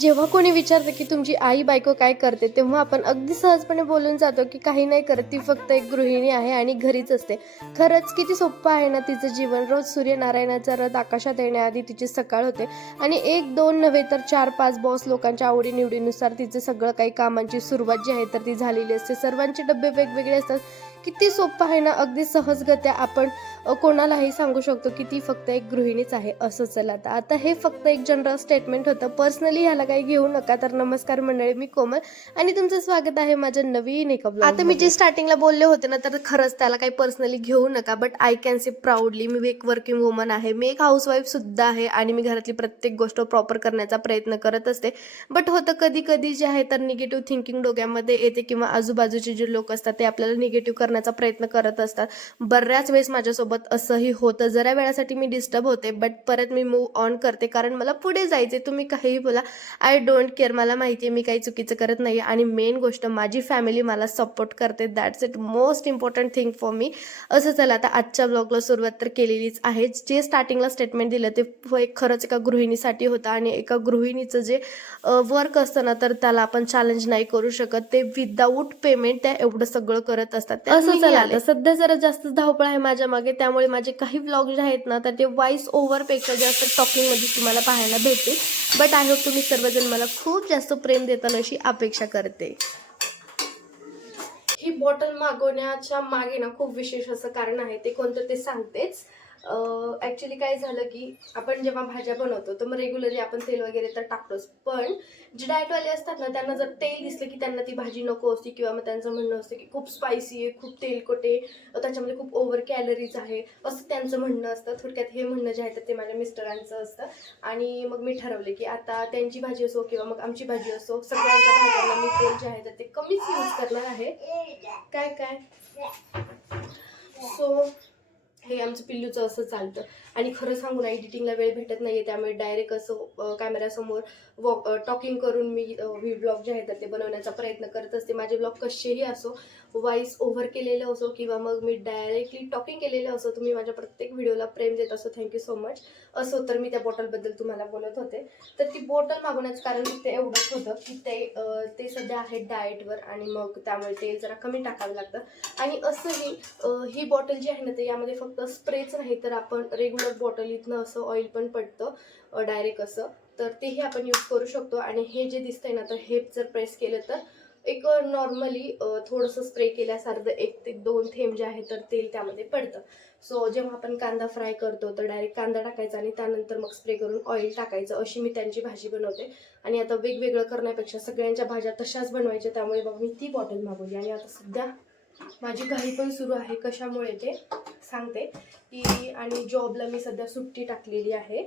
जेव्हा कोणी विचारतं की तुमची आई बायको काय करते तेव्हा आपण अगदी सहजपणे बोलून जातो की काही नाही करत ती फक्त एक गृहिणी आहे आणि घरीच असते. खरंच किती सोपं आहे ना तिचं जीवन. रोज सूर्यनारायणाचा रथ आकाशात येण्याआधी तिची सकाळ होते. आणि एक दोन नव्हे तर चार पाच बॉस लोकांच्या आवडीनिवडीनुसार तिचे सगळं काही कामांची सुरुवात जी आहे तर ती झालेली असते. सर्वांचे डबे वेगवेगळे असतात. किती सोपं आहे ना अगदी सहजगत्या आपण कोणालाही सांगू शकतो की ती फक्त एक गृहिणीच आहे असं चला. तर आता हे फक्त एक जनरल स्टेटमेंट होतं. पर्सनली ह्याला काही घेऊ नका तर नमस्कार मंडळी मी कोमल आणि तुमचं स्वागत आहे माझ्या नवीन एका आता मी जे स्टार्टिंगला बोलले होते ना तर खरंच त्याला काही पर्सनली घेऊ नका but I can say proudly मी एक वर्किंग वुमन आहे. मी एक हाऊसवाईफ सुद्धा आहे आणि मी घरातली प्रत्येक गोष्ट प्रॉपर करण्याचा प्रयत्न करत असते. बट होतं कधी कधी जे आहे तर निगेटिव्ह थिंकिंग डोक्यामध्ये येते किंवा आजूबाजूचे जे लोक असतात ते आपल्याला निगेटिव्ह करण्याचा प्रयत्न करत असतात. बऱ्याच वेळेस माझ्यासोबत असंही होतं. जरा वेळासाठी मी डिस्टर्ब होते बट परत मी मूव ऑन करते. कारण मला पुढे जायचे तुम्ही काहीही बोला. आय डोंट केअर मला माहिती आहे मी काही चुकीचं करत नाही आणि मेन गोष्ट माझी फॅमिली मला सपोर्ट करते. That's it most important thing for me असं चला आता आजच्या ब्लॉगला सुरुवात तर केलेलीच आहे. जे स्टार्टिंगला स्टेटमेंट दिलं ते फ- एक खरंच एका गृहिणीसाठी होतं. आणि एका गृहिणीचं जे वर्क असतं ना तर त्याला आपण चॅलेंज नाही करू शकत. ते विदाऊट पेमेंट त्या एवढं सगळं करत असतात. असं चला. सध्या जरा जास्त धावपळ आहे माझ्या मागे. त्यामुळे माझे काही ब्लॉग जे आहेत ना तर ते व्हॉइस ओव्हरपेक्षा जास्त टॉकिंगमध्ये तुम्हाला पाहायला भेटतील. बट आय होप तुम्ही सर्वजण मला खूप जास्त प्रेम देताल अशी अपेक्षा करते. ही बॉटल मागवण्याच्या मागे ना खूप विशेष असं कारण आहे ते कोणतं ते सांगतेच. ॲक्च्युली काय झालं की आपण जेव्हा भाज्या बनवतो तर मग रेग्युलरली आपण तेल वगैरे तर टाकतोच. पण जे डायटवाले असतात ना त्यांना जर तेल दिसलं की त्यांना ती भाजी नको असते किंवा मग त्यांचं म्हणणं असतं की खूप स्पायसी आहे खूप तेलकोटे त्याच्यामध्ये खूप ओव्हर कॅलरीज आहे असं त्यांचं म्हणणं असतं. थोडक्यात हे म्हणणं जे आहे तर ते माझ्या मिस्टरांचं असतं. आणि मग मी ठरवले की आता त्यांची भाजी असो किंवा मग आमची भाजी असो सगळ्यांच्या भाज्यांना मी तेल जे आहे तर ते कमीच यूज करणार आहे. काय काय? सो हे आमचं पिल्लूचं असं चालतं. आणि खरं सांगू ना एडिटिंगला वेळ भेटत नाही आहे त्यामुळे डायरेक्ट असं कॅमेऱ्यासमोर वॉक टॉकिंग करून मी व्ही ब्लॉग जे आहेत ते बनवण्याचा प्रयत्न करत असते. माझे ब्लॉग कसेही असो व्हॉइस ओव्हर केलेले असो किंवा मग मी डायरेक्टली टॉकिंग केलेलं असो तुम्ही माझ्या प्रत्येक व्हिडिओला प्रेम देत असो थँक्यू सो मच असो तर मी त्या बॉटलबद्दल तुम्हाला बोलत होते. तर ती बॉटल मागवण्याचं कारण ते एवढंच होतं की ते ते सध्या आहेत डाएटवर आणि मग त्यामुळे तेल जरा कमी टाकावं लागतं. आणि असंही ही बॉटल जी आहे ना ते यामध्ये फक्त स्प्रेच नाही तर आपण रेग्युलर बॉटलीतनं असं ऑइल पण पडतं डायरेक्ट असं. तर तेही आपण यूज करू शकतो. आणि हे जे दिसतंय ना तर हे जर प्रेस केलं तर एक नॉर्मली थोडंसं स्प्रे केल्यासारखं एक ते दोन थेंब जे आहे तर तेल त्यामध्ये पडतं. सो जेव्हा आपण कांदा फ्राय करतो तर डायरेक्ट कांदा टाकायचा आणि त्यानंतर मग स्प्रे करून ऑइल टाकायचं. अशी मी त्यांची भाजी बनवते. आणि आता वेगवेगळं करण्यापेक्षा सगळ्यांच्या भाज्या तशाच बनवायच्या. त्यामुळे मग मी ती बॉटल मागवली. आणि आता सध्या माझी घाई पण सुरू आहे कशामुळे ते सांगते. की आणि जॉबला मी सध्या सुट्टी टाकलेली आहे.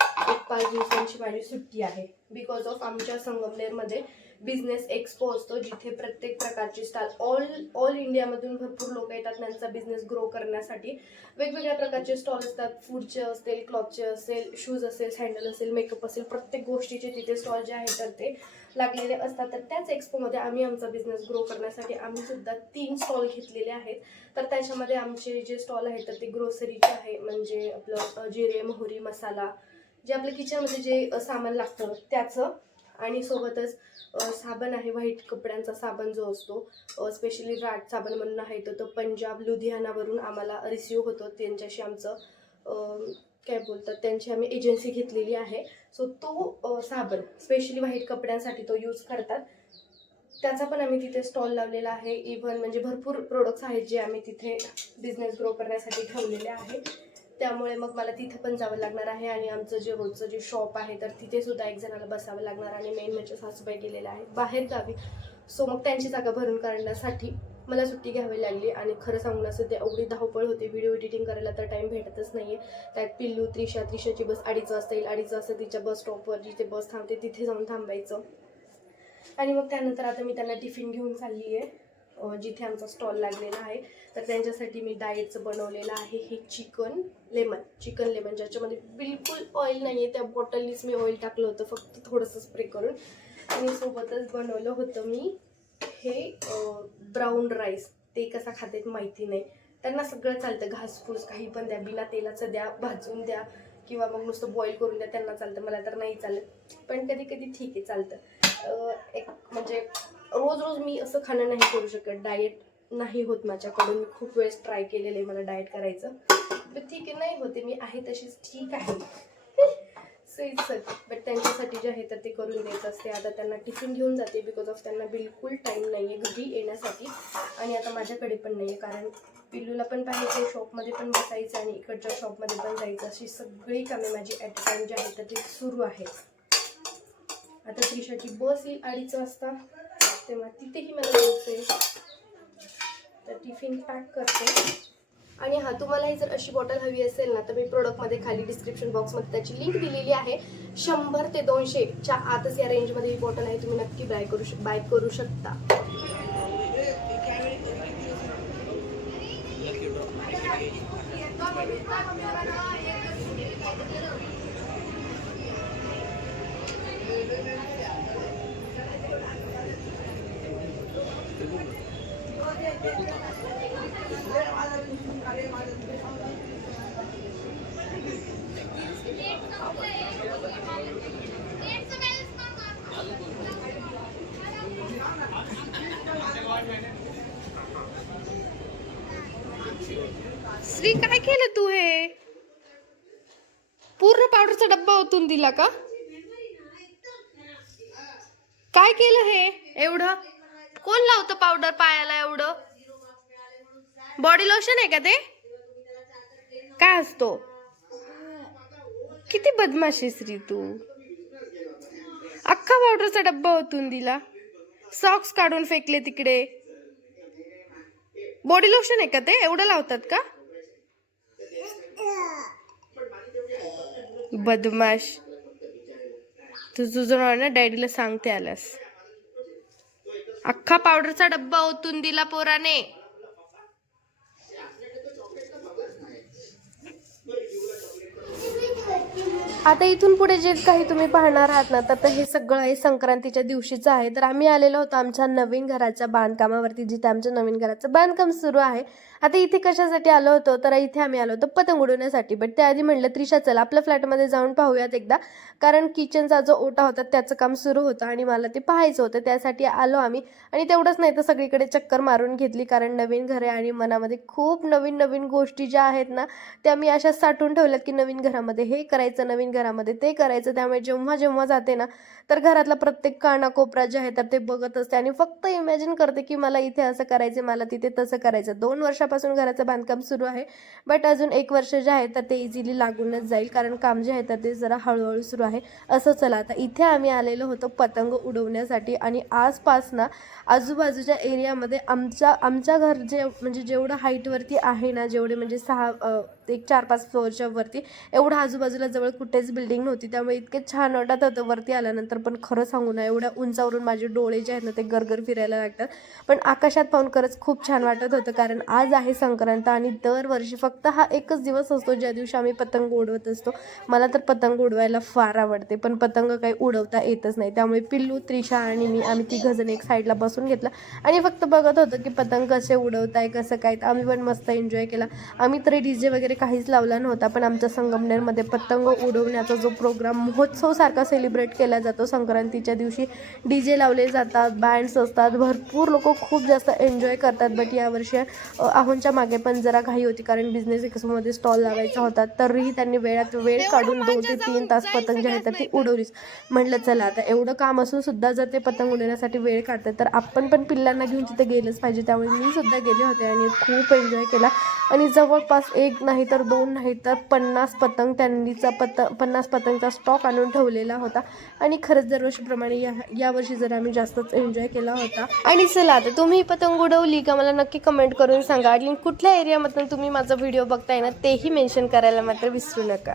एक पाच दिवसांची माझी सुट्टी आहे. बिकॉज ऑफ आमच्या संगमनेरमध्ये बिझनेस एक्सपो असतो जिथे प्रत्येक प्रकारचे स्टॉल ऑल ऑल इंडियामधून भरपूर लोक येतात त्यांचा बिझनेस ग्रो करण्यासाठी. वेगवेगळ्या प्रकारचे स्टॉल असतात फूडचे असतील क्लॉथचे असेल शूज असेल सँडल असेल मेकअप असेल प्रत्येक गोष्टीचे तिथे स्टॉल जे आहेत तर ते लागलेले असतात. तर त्याच एक्सपोमध्ये आम्ही आमचा बिझनेस ग्रो करण्यासाठी आम्ही सुद्धा तीन स्टॉल घेतलेले आहेत. तर त्याच्यामध्ये आमचे जे स्टॉल आहेत तर ते ग्रोसरीचे आहे म्हणजे आपलं जिरे मोहरी मसाला जे आपल्या किचनमध्ये जे सामान लागतं त्याचं आणि सोबतच साबण आहे व्हाईट कपड्यांचा साबण जो असतो स्पेशली राट साबण म्हणून आहे तर तो पंजाब लुधियानावरून आम्हाला रिसिव्ह होतो. त्यांच्याशी आमचं काय बोलतात त्यांची आम्ही एजन्सी घेतलेली आहे. सो तो साबण स्पेशली व्हाईट कपड्यांसाठी तो यूज करतात. त्याचा पण आम्ही तिथे स्टॉल लावलेला आहे. इव्हन म्हणजे भरपूर प्रोडक्ट्स आहेत जे आम्ही तिथे बिझनेस ग्रो करण्यासाठी ठेवलेले आहे. त्यामुळे मग मला तिथे पण जावं लागणार आहे आणि आमचं जे रोजचं जे शॉप आहे तर तिथे सुद्धा एक जणाला बसावं लागणार आणि मेन म्हणजे सासूबाई गेलेल्या आहेत बाहेर गावी. सो मग त्यांची जागा भरून काढण्यासाठी मला सुट्टी घ्यावी लागली आणि खरं सांगून ना ते एवढी धावपळ होते व्हिडिओ एडिटिंग करायला तर टाईम भेटतच नाही आहे त्यात पिल्लू त्रिशा त्रिशाची बस अडीच वाजता येईल अडीच वाजता तिच्या बस स्टॉपवर जिथे बस थांबते तिथे जाऊन थांबायचं. आणि मग त्यानंतर आता मी त्यांना टिफिन घेऊन चालली आहे जिथे आमचा स्टॉल लागलेला आहे तर त्यांच्यासाठी मी डाएटचं बनवलेलं आहे हे चिकन लेमन. चिकन लेमन ज्याच्यामध्ये बिलकुल ऑइल नाही आहे त्या बॉटलनीच मी ऑइल टाकलं होतं फक्त थोडंसं स्प्रे करून. आणि सोबतच बनवलं होतं मी हे ब्राऊन राईस ते कसा खातात माहिती नाही. त्यांना सगळं चालतं. घासफूस काही पण द्या बिना तेलाचं द्या भाजून द्या किंवा मग नुसतं बॉईल करून द्या त्यांना चालतं. मला तर नाही चालत. पण कधी कधी ठीक आहे चालतं. एक म्हणजे रोज रोज मी असं खाणं नाही करू शकत. डाएट नाही होत माझ्याकडून. मी खूप वेळेस ट्राय केलेलं आहे मला डाएट करायचं. बट ठीक आहे नाही होते मी आहे तशीच. ठीक आहे. सो इट्स बट त्यांच्यासाठी जे आहे तर ते करून देत असते. आता त्यांना टिफिन घेऊन जाते बिकॉज ऑफ त्यांना बिलकुल टाईम नाही आहे घरी येण्यासाठी. आणि आता माझ्याकडे पण नाही आहे कारण पिल्लूला पण पाहिजे शॉपमध्ये पण बसायचं आणि इकडच्या शॉपमध्ये पण जायचं. अशी सगळी कामे माझी ॲट टाईम जे आहे तर ती सुरू आहेत. आता त्रिशाची बस येईल अडीच वाजता. तेव्हा तिथेही मला जायचं तर टिफिन पॅक करते. आणि हा तुम्हालाही जर अशी बॉटल हवी असेल ना तर मी प्रोडक्टमध्ये खाली डिस्क्रिप्शन बॉक्समध्ये त्याची लिंक दिलेली आहे. शंभर ते दोनशेच्या आतच या रेंजमध्ये ही बॉटल आहे. तुम्ही नक्की बाय करू शक बाय करू शकता. श्री काय केलं तू हे? पूर्ण पावडरचा डब्बा ओतून दिला का? काय केलं हे? एवढं? कोण लावतं पावडर पायाला एवढं? बॉडी लोशन आहे का ते? काय असतो? किती बदमाशी श्री तू. अख्खा पावडरचा डब्बा ओतून दिला. सॉक्स काढून फेकले तिकडे. बॉडी लोशन आहे का ते? एवढं लावतात का? बदमाश. तू तुझं ना डॅडीला सांगते आलास अख्खा पावडरचा डब्बा ओतून दिला पोराने. आता इथून पुढे जे काही तुम्ही पाहणार आहात ना तर हे सगळं हे संक्रांतीच्या दिवशीचं आहे. तर आम्ही आलेलो होतो आमच्या नवीन घराच्या बांधकामावरती जिथे आमच्या नवीन घराचं बांधकाम सुरू आहे. आता इथे कशासाठी आलो होतो? तर इथे आम्ही आलो होतो पतंग उडवण्यासाठी. बट त्याआधी म्हणलं त्रिशा चल आपल्या फ्लॅटमध्ये जाऊन पाहूयात एकदा. कारण किचनचा जो ओटा होता त्याचं काम सुरू होतं आणि मला ते पाहायचं होतं. त्यासाठी आलो आम्ही. आणि तेवढंच नाही तर सगळीकडे चक्कर मारून घेतली कारण नवीन घर आहे आणि मनामध्ये खूप नवीन नवीन गोष्टी ज्या आहेत ना त्या मी अशा साठवून ठेवल्यात की नवीन घरामध्ये हे करायचं नवीन घरामध्ये ते करायचं. त्यामुळे जेव्हा जेव्हा जाते ना तर घरातला प्रत्येक कानाकोपरा जे आहे तर ते बघत असते. आणि फक्त इमॅजिन करते की मला इथे असं करायचं मला तिथे तसं करायचं दोन वर्षापासून घराचं बांधकाम सुरू आहे. बट अजून एक वर्ष जे आहे तर ते इझिली लागूनच जाईल. कारण काम जे आहे तर ते जरा हळूहळू सुरू आहे. असं चला आता इथे आम्ही आलेलो होतो पतंग उडवण्यासाठी. आणि आसपास ना आजूबाजूच्या एरियामध्ये आमच्या आमच्या घर जे म्हणजे जेवढं हाईटवरती आहे ना जेवढे म्हणजे सहा एक चार पाच फ्लोअरच्या वरती एवढं आजूबाजूला जवळ कुठे कुठेच बिल्डिंग नव्हती. त्यामुळे इतके छान वाटत होतं वरती आल्यानंतर. पण खरं सांगू ना एवढ्या उंचावरून माझे डोळे जे आहेत ना ते गरगर फिरायला लागतात. पण आकाशात पाहून खरंच खूप छान वाटत होतं. कारण आज आहे संक्रांत आणि दरवर्षी फक्त हा एकच दिवस असतो ज्या दिवशी आम्ही पतंग उडवत असतो. मला तर पतंग उडवायला फार आवडते. पण पतंग काही उडवता येतच नाही. त्यामुळे पिल्लू त्रिशा आणि मी आम्ही तिघंजण एक साईडला बसून घेतलं. आणि फक्त बघत होतो की पतंग कसे उडवताय कसं काय. तर आम्ही पण मस्त एन्जॉय केला. आम्ही तरी डी जे वगैरे काहीच लावला नव्हता. पण आमच्या संगमनेरमध्ये पतंग उडवण्याचा जो प्रोग्राम महोत्सवसारखा सेलिब्रेट केला जातो संक्रांतीच्या दिवशी डी जे लावले जातात बँड्स असतात भरपूर लोक खूप जास्त एन्जॉय करतात. बट यावर्षी आहोंच्या मागे पण जरा घाई होती कारण बिझनेस एक्सपोमध्ये स्टॉल लावायचा होता. तरीही त्यांनी वेळात वेळ काढून दोन ते तीन तास पतंग जे आहे तर ती उडवलीच. म्हटलं चला आता एवढं काम असून सुद्धा जर ते पतंग उडवण्यासाठी वेळ काढतात तर आपण पण पिल्लांना घेऊन तिथे गेलंच पाहिजे. त्यामुळे मी सुद्धा गेले होते आणि खूप एन्जॉय केला. आणि जवळपास एक नाही तर दोन नाही तर पन्नास पतंग त्यांनीचा पत पन्नास पतंगचा स्टॉक आणून ठेवलेला होता. आणि खरंच दरवर्षीप्रमाणे या यावर्षी जर आम्ही जास्तच एन्जॉय केला होता. आणि चला आता तुम्ही पतंग उडवली का मला नक्की कमेंट करून सांगा. आणि कुठल्या एरियामधून तुम्ही माझा व्हिडिओ बघताय ना तेही मेन्शन करायला मात्र विसरू नका.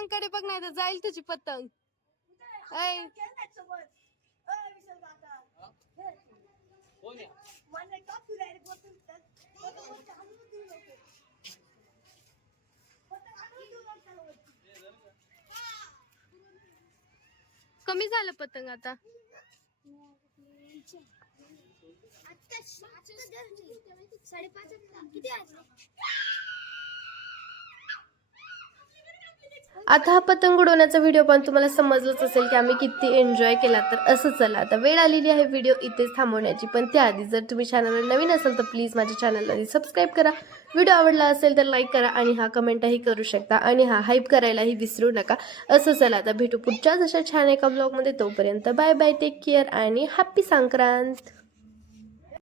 पतंगकडे बघ नाही तर जाईल तुझी पतंग. ऐ, कमी झालं पतंग आता. आता हा पतंग उडवण्याचा व्हिडिओ पण तुम्हाला समजलंच असेल की आम्ही किती एन्जॉय केला. तर असं चला. आता वेळ आलेली आहे व्हिडिओ इथेच थांबवण्याची. पण त्याआधी जर तुम्ही चॅनलवर नवीन असाल तर प्लीज माझ्या चॅनलला सबस्क्राईब करा. व्हिडिओ आवडला असेल तर लाईक करा आणि हा कमेंटही करू शकता. आणि हा हाईप करायलाही विसरू नका. असं चला. आता भेटू पुढच्या जशा छान एका ब्लॉगमध्ये तोपर्यंत बाय बाय टेक केअर आणि हॅप्पी संक्रांत.